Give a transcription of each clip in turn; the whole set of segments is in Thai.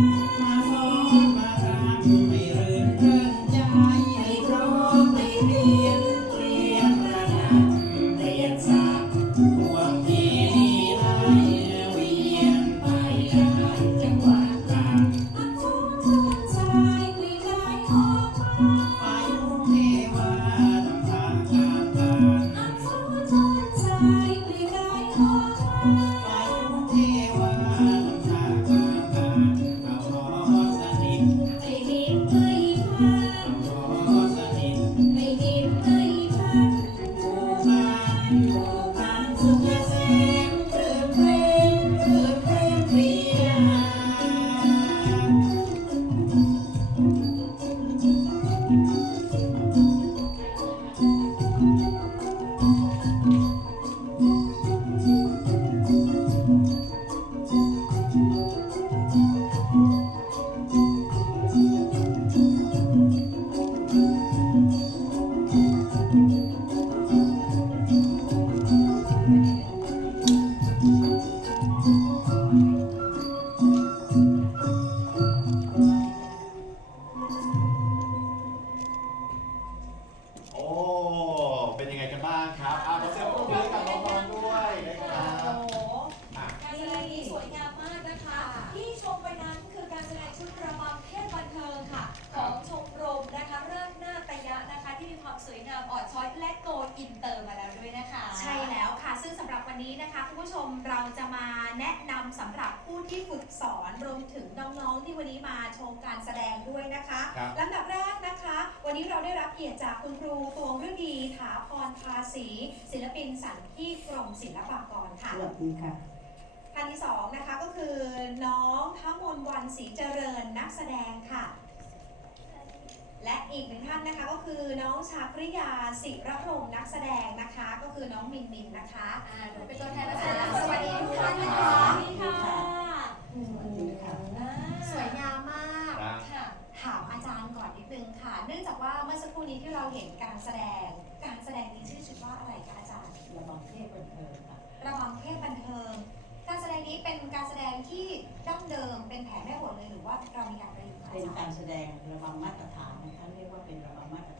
งใช้อยและโกลอินเตอร์มาแล้วด้วยนะคะ ใช่แล้วค่ะ ซึ่งสำหรับวันนี้นะคะคุณผู้ชมเราจะมาแนะนำสำหรับผู้ที่ฝึกสอนรวมถึงน้องๆที่วันนี้มาชมการแสดงด้วยนะคะครับ ลำดับแรกนะคะ วันนี้เราได้รับเกียรติจากคุณครูตวงฤดีถาพรภาษีศิลปินสันที่กรมศิลปากรค่ะ สวัสดีค่ะ ท่านที่สองนะคะก็คือน้องทมนวันศรีเจริญนักแสดงค่ะ และอีกหนึ่งท่านนะคะก็คือน้อง ชาคริยาศิระพรหมนักแสดงนะคะ ก็คือน้องมินมินนะคะอ่าหนูเป็นตัวแทนนักแสดงสวัสดีทุกท่านนะสคะวัสดีค่ะสวัสดีค่ะอ่าสวยงามมากครับค่ะถามอาจารย์ก่อนนิดนึงค่ะ เนื่องจากว่าเมื่อสักครู่นี้ที่เราเห็นการแสดง การแสดงนี้ชื่อชุดว่าอะไรคะอาจารย์ระบำเทพบันเทิงค่ะระบำเทพบันเทิง การแสดงนี้เป็นการแสดงที่ดั้งเดิมเป็นแผนแม่บทเลยหรือว่าเรามีการประยุกต์คะเป็นอาจารการย์แสดงระบำมาตรฐานนะคะเรียกว่าเป็นระบำมาตรฐานของก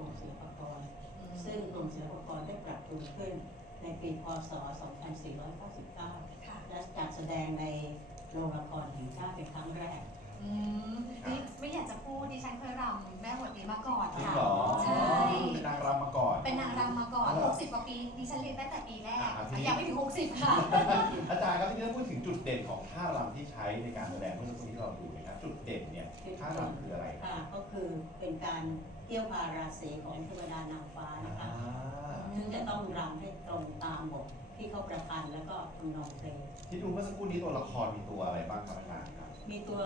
รมศิลปากร ซึ่งกรมศิลปากรได้ปรับปรุงขึ้นในปีพศ 2499ค่ะและจัดแสดงในโรงละครแห่งชาติเป็นครั้งแรก อืมนี่ไม่อยากจะพูดดิฉันเคยรำแม่บทนี้มาก่อนจริงค่ะ เหรอใช่ เป็นนางรำมาก่อน เป็นนางรำมาก่อนอ๋อเหรอ60 กว่าปีดิฉันเรียนตั้งแต่ปีแรก อะทีนี้ยังไม่ถึง 60 ค่ะ อาจารย์ครับที่เราพูดถึงจุดเด่นของท่ารำที่ใช้ในการแสดงเมื่อสักครู่ที่เราดูนะครับจุดเด่นเนี่ยท่ารำคืออะไรครับ ค่ะก็คือเป็นการ เที่ยวพาราศีของเทวดานางฟ้านะคะอ่าซึ่งจะต้องรำให้ตรงตามบทที่เขาประพันธ์แล้วก็ทำนองเพลงที่ดูเมื่อสักครู่นี้ตัวละครมีตัวอะไรบ้างครับอาจารย์ครับมีตัว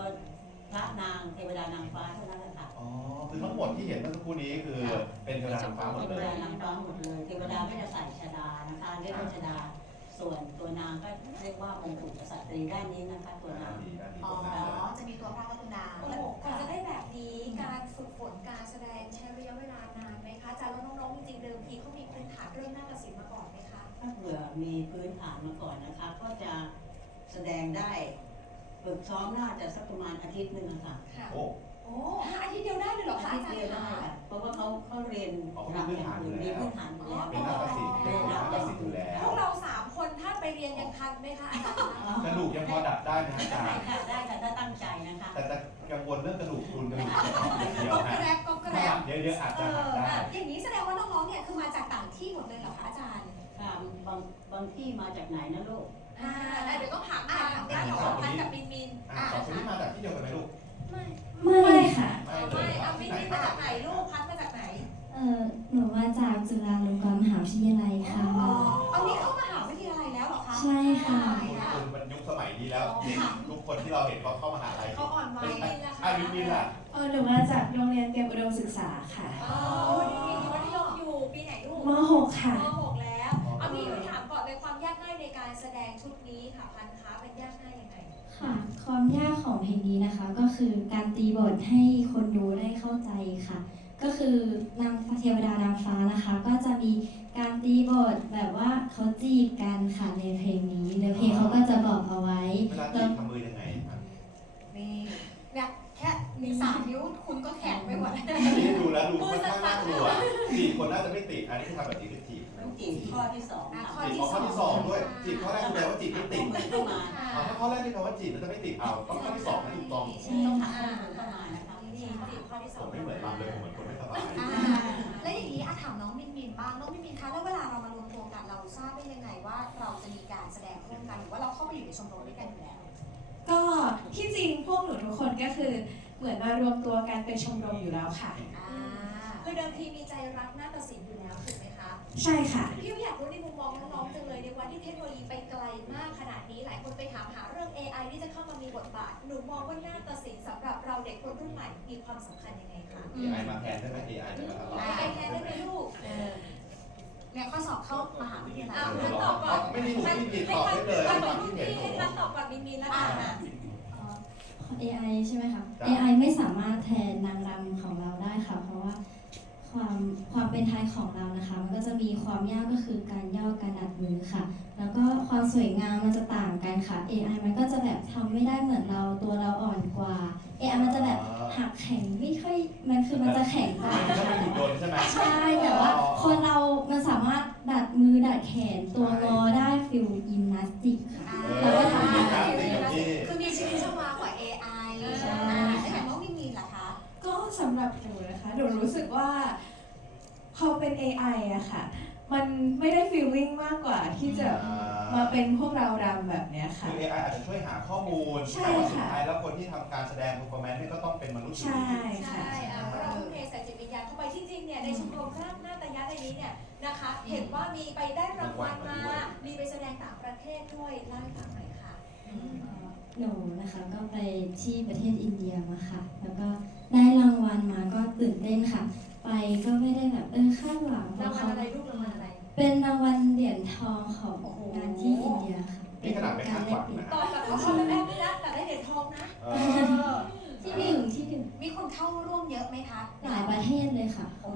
พระนางเทวดานางฟ้าเท่านั้นแหละค่ะอ๋อคือทั้งหมดที่เห็นเมื่อสักครู่นี้คือเป็นเทวดานางฟ้าหมดเทเลวย ดานางฟ้าหมดเลยเทวดาไม่จะใส่ชดานะคะเรียกว่าชดา ส่วนตัวนางก็เรียกว่ามงกุฎกษัตริย์ด้านนี้นะคะ ตัวนางดีด้านนี้อ๋อตรงนั้นเลยจะมีตัวพระกั มีพื้นฐานมาก่อนนะคะ ก็จะแสดงได้ฝึกซ้อมน่าจะสักประมาณอาทิตย์หนึ่งอะค่ะค่ะ โอ้ โอ้อาทิตย์เดียวได้เลยเหรออาคะทิอาตย์จารเดียวย์ได้คะ ค่ะ เพราะว่าเขาเขาเรียนอ๋อเขามีพื้นฐานอยู่แล้ว มีพื้นฐานอยู่แล้ว เป็นนักศิลป์เป็นนักศิลป์อยู่แล้วพวกเราสามคนถ้าไปเรียนยังทันไหมคะอาจารย์คะ กระดูกยังพอดัดได้นะอาจารได้ย์ค่ะได้ค่ะถ้าตั้งใจนะคะ แต่จะกังวลเรื่องกระดูกพรุนกระดูกเดียวก็ฮะแกรบก็แกรบเดี๋ยวเดี๋ยวอาจเอจะหักอได้ อะอย่างนี้แสดงว่าน้องๆเนี่ยคือมาจากต่างที่หมดเลยเหรอคะอาจารย์ ค่ะบางบางที่มาจากไหนนะลูก อ่าเดี๋ยวต้องถามทางด้านของพันกับมินมินอะสองคนนี้มาจากที่เดียวกันไหมลูกไม่ไม่ค่ะ ไม่ไม่เอามินมินมาจากไหนลูกพันมาจากไหน เออหนูมาจากจุฬาลงกรณ์มหาวิทยาลัยค่ะ อ๋อเอานี้เข้ามหาวิทยาลัยแล้วเหรอคะใช่ค่ะคุณคุณมันยุคสมัยนี้แล้วเด็กทุกคนที่เราเห็นเขาเข้ามหาลัยเขาอ่อนวัยมินละอะมินมินล่ะเออหนูมาจากโรงเรียนเตรียมอุดมศึกษาค่ะอ๋อนี่มินอยู่มัธยมอยู่ปีไหนลูกม .6 ค่ะ ม แสดงชุดนี้ค่ะพันค้าเป็นยากง่ายยังไง ค่ะ ความยากของเพลงนี้นะคะ ก็คือการตีบทให้คนดูได้เข้าใจค่ะ ก็คือนางเทวดานางฟ้านะคะ ก็จะมีการตีบทแบบว่าเขาจีบกันค่ะในเพลงนี้เนื้อเพลงเขาก็จะบอกเอาไว้เวลาจีบทำมือยังไงครับนี่เนี่ยแค่มีสามนิ้วคุณก็แข็งไปหมดแล้ว นี่ดูแล้วดูค่อนข้างน่ากลัวจีบคนน่าจะไม่ติดอันนี้คือทำแบบนี้คือ จีบต้องจีบข้อที่สองอะค่ะข้อจีบที่ข้อที่สองด้วยจีบข้อแรกแปลว่าจีบไม่ติดมือเข้ามาเอาถ้าข้อแรกที่แปลว่าจีบแล้วจะไม่ติดเอาต้องข้อที่สองนะถูกต้องต้องหักข้อมือเข้ามานะคะจีบจีบข้อที่สผองมไม่เหมือนลำเลยผมเหมือนคนไม่สบายอ่าแล้วอย่างนี้อาถามน้องมินมินบ้างน้องมินมินคะแล้วเวลาเรามารวมตัวกันเราทราบได้ยังไงว่าเราจะมีการแสดงร่วมกันหรือว่าเราเข้าไปอยู่ในชมรมด้วยกันอยู่แล้วก็ที่จริงพวกหนูทุกคนก็คือเหมือนมารวมตัวกันเป็นชมรมอยู่แล้วค่ะ อ่า คือเดิมทีมีใจรักนาฏศิลป์อยู่แล้วถูกไหมคะ ใช่ค่ะ พี่อยากรู้ในมุมมองน้องๆจังเลยในวันที่เทคโนโลยีไปไกลมากขนาดนี้หลายคนไปถามหาเรื่อง AI ที่จะเข้ามามีบทบาท หนูมองว่านาฏศิลป์สำหรับเราเด็กคนรุ่นใหม่มีความสำคัญยังไงคะ AI มาแทนได้ไหม AI จะมาทำเรา AI แทนได้ไหมลูกเออเนี่ยข้อสอบเข้ามหาวิทยาลัยอ้าวเดี๋ยวรอไม่มีถูกไม่มีผิดตอบได้เลยให้ความรุ่คินดเห็นพี่หนูให้รักตอบก่อนมินมินแล้วอ่ากัน AI ใช่ไหมคะจ้ะ AI ไม่สามารถแทนนางรำของเราได้ค่ะ เพราะว่า ความความเป็นไทยของเรานะคะ มันก็จะมีความยากก็คือการย่อการดัดมือค่ะ แล้วก็ความสวยงามมันจะต่างกันค่ะ AI มันก็จะแบบทำไม่ได้เหมือนเราตัวเราอ่อนกว่า AI มันจะแบบหักแข็งไหรับหนูนะคะหนูรู้สึกว่าพอเป็น AI อะค่ะ มันไม่ได้ฟีลลิ่งมากกว่าที่จะมาเป็นพวกเราดำแบบเนี้ยคืค่ะอ AI อาจจะช่วยหาข้อมูลใช่แต่ว่าสุดค่ะ ท้ายแล้วคนที่ทำการแสดง performance เนี่ยก็ต้องเป็นมนุษย์อยู่ใช่ดี ค่ะ ใช่อะเพราะเราทุ่มเทใส่จิตวิญญาณเข้าไปที่จริงเนี่ยในชมรมราชนาตยะในนี้เนี่ยนะคะ เห็นว่ามีไปได้รางวัลมา มีไปแสดงต่างประเทศด้วยเล่าให้ฟังหน่อยค่ะ หนูนะคะก็ไปที่ประเทศอินเดียมาค่ะ แล้วก็ได้รางวัลมาก็ตื่นเต้นค่ะ ไปก็ไม่ได้แบบเออคาดหวังรางวัลเขาอะไรลูกรางวัลอะไร เป็นรางวัลเหรียญทองของงานที่อินเดียค่ะนี่ขนาดไม่คาดหวังนะ ตอบแบบเขาชอบแม่ไม่รักแต่ได้เหรียญทองนะเออที่หนึ่งที่หนึ่งมีคนเข้าร่วมเยอะไหมคะหลายประเทศเลยค่ะโอ้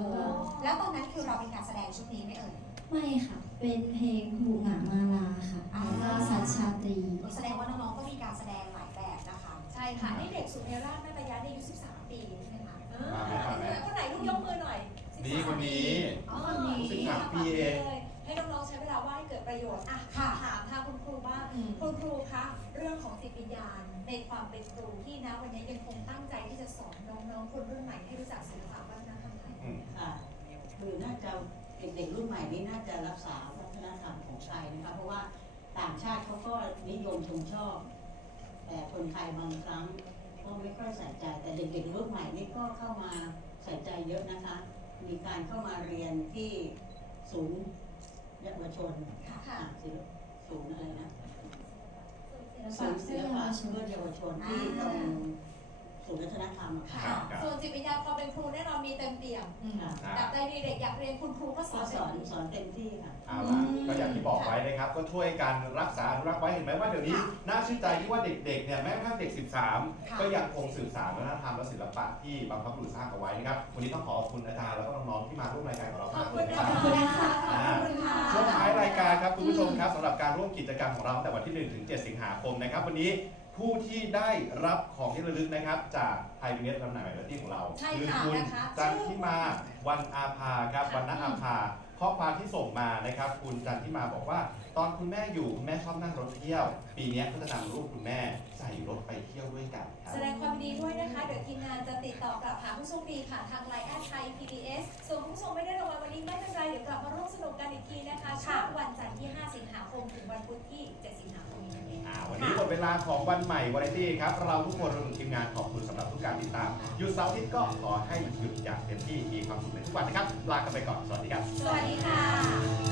แล้วตอนนั้นคือเราเป็นการแสดงชุดนี้ไหมเอ่ย ไม่ค่ะ เป็นเพลงบุหงามาลาค่ะแล้วก็สัญชาตรี แสดงว่าน้องๆก็มีการแสดงหลายแบบนะคะ ใช่ค่ะนี่เด็กสุดในราชนาตยะได้อายุ13 ปีใช่ไหมคะมาไหมมาไหม คนไหนลูกยกมือหน่อยนี่คนนี้ อ๋อคนนี้สิบสามปีเองให้น้องๆใช้เวลาว่างให้เกิดประโยชน์อะค่ะถามทางคุณครูบ้างคุณครูคะเรื่องของจิตวิญญาณในความเป็นครูที่นะวันนี้ยังคงตั้งใจที่จะสอนน้องๆคนรุ่นใหม่ให้รู้จักศิลปะวัฒนธรรมไทย อืม ค่ะคือน่าจะ เด็กๆรุ่นใหม่นี้น่าจะรักษาวัฒนธรรมของไทยนะคะเพราะว่าต่างชาติเขาก็นิยมชมชอบ แต่คนไทยบางครั้งก็ไม่ค่อยใส่ใจแต่เด็กๆรุ่นใหม่นี่ก็เข้ามาใส่ใจเยอะนะคะ มีการเข้ามาเรียนที่ศูนย์เยาวชนค่ะอะศิลปศูนย์อะไรนะศิศูลนย์ศิลปะปะเพื่อเยาวชนเพื่อเยาวชนที่ตรง ศูนย์วัฒนธรรมอะค่ะครับครับ ส่วนจิตวิญญาณความเป็นครูแน่นอนมีเต็มเปี่ยมค่ะอ่าแต่ใจดีเด็กอยากเรียนคุณครูก็สก็อนสอนสอนเต็มที่ค่ะ เอาล่ะก็อย่างที่บอกไว้นะครับ ก็ช่วยกันรักษาอนุรักษ์ไว้เห็นไหมว่าเดี๋ยวนี้ น่าชื่นใจที่ว่าเด็กๆเนี่ยแม้กระทั่งเด็ก13 ก็ยังคงสืบสานวัฒนธรรมและศิลปะที่บางพบุรุษสร้างเอาไว้นะครับวันนี้ต้องขอขอบคุณอาจารย์แล้วก็น้องๆที่มาร่วมรายการของเราขอมาบกคุเลณยนะนะคคะรับขอบคุณค่ะ ช่วงท้ายรายการครับคุณผู้ชมครับสำหรับการร่วมกิจกรรมของเราตั้งแต่วันที่ 1 ถึง 7 สิงหาคมนะครับ วันนี้ ผู้ที่ได้รับของที่ระลึกนะครับ จากไทยพีเอสลำหนักแบบที่ของเราใช่คืค่ะคุณนะคะจันทิมาวันอาภาครับค่ะวันณอาภาข้อความที่ส่งมานะครับ คุณจันทิมาบอกว่า ตอนคุณแม่อยู่คุณแม่ชอบนั่งรถเที่ยว ปีนี้ก็จะนำรูปคุณแม่ใส่รถไปเที่ยวด้วยกันครับ แสดงความยิน ดีด้วยนะคะ เดี๋ยวทีมงานจะติดต่อกลับหาผู้โชคดีผ่านทางไลน์แอดไทย PBS ส่วนผู้ชมไม่ได้รางวัลวันนี้ไม่เป็นไร เดี๋ยวกลับมาร่วมสนุกกันอีกทีนะคะช่วงวันจันทร์ที่ 5 สิงหาคม ถึงวันพุธที่ 7 สิงหาคมนี้นั่นเอง อ่าวันนี้หมดเวลาของวันใหม่วาไรตี้ครับ เราทุกคนรวมถึงทีมงานขอบคุณสำหรับทุกการติดตามหยุดเสาร์อาทิตย์ก็ขอให้หยุดอย่างเต็มที่มีความสุขในทุกวันนะครับลากันไปก่อนสวัสดีครับ สวัสดีค่ะ